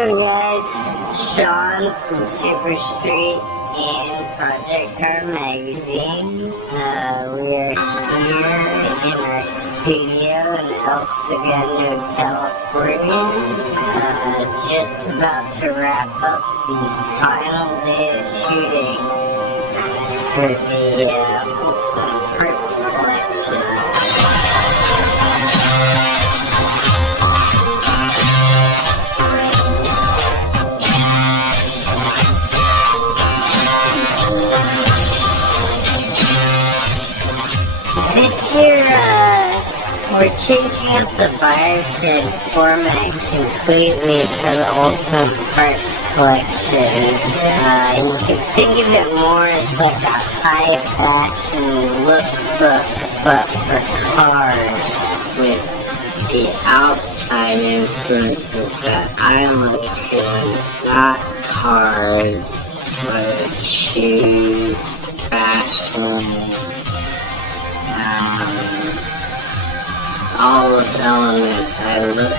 going, guys? Sean from Super Street and Project Car Magazine. We are here in our studio in El Segundo, California. Just about to wrap up the final day of shooting for the parts collection. This year, we're changing up the buyer's format completely for the Ultimate Parts Collection. You can think of it more as like a high-fashion lookbook, but for cars, with the outside influences that I look to. It's not cars, but it's shoes, fashion, all of the elements I look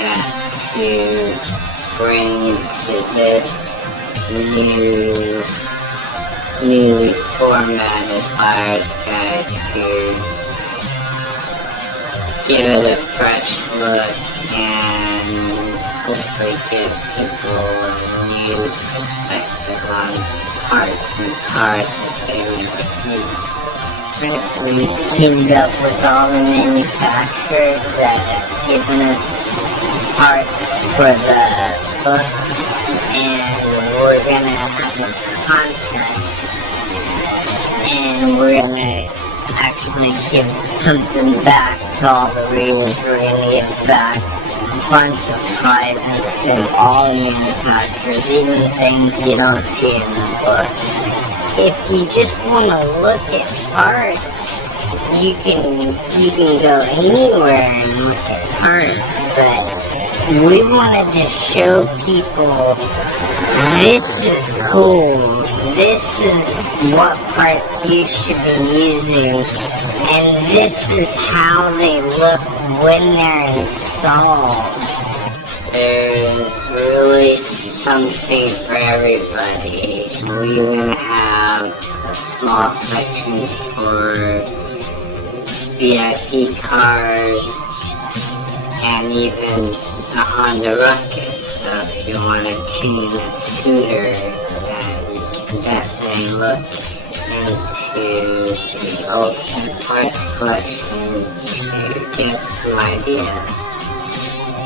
at to bring to this newly formatted buyer's guide to give it a fresh look and hopefully give people a new perspective on parts and cars that they've never seen. We teamed up with all the manufacturers that have given us parts for the book, and we're gonna have a contest, and we're gonna actually give something back to all the readers. We're gonna give back a bunch of prizes from all the manufacturers, even things you don't see in the book. If you just want to look at parts, you can go anywhere and look at parts, but we wanted to show people this is cool, this is what parts you should be using, and this is how they look when they're installed. There's really something for everybody. We're gonna have a small section for VIP cars and even a Honda Ruckus. So if you want to tune a scooter, you can definitely look into the Ultimate Parts Collection to get some ideas.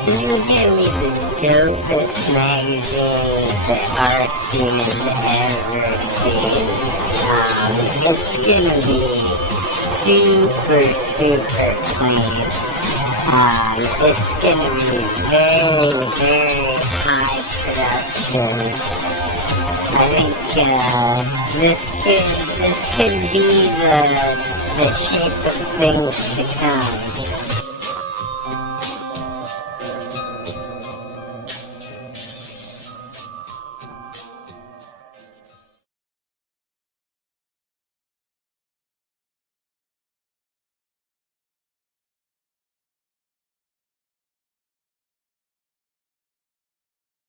This is going to be the dopest magazine that our team has ever seen. It's going to be super clean. It's going to be very high production. I think this could be the shape of things to come.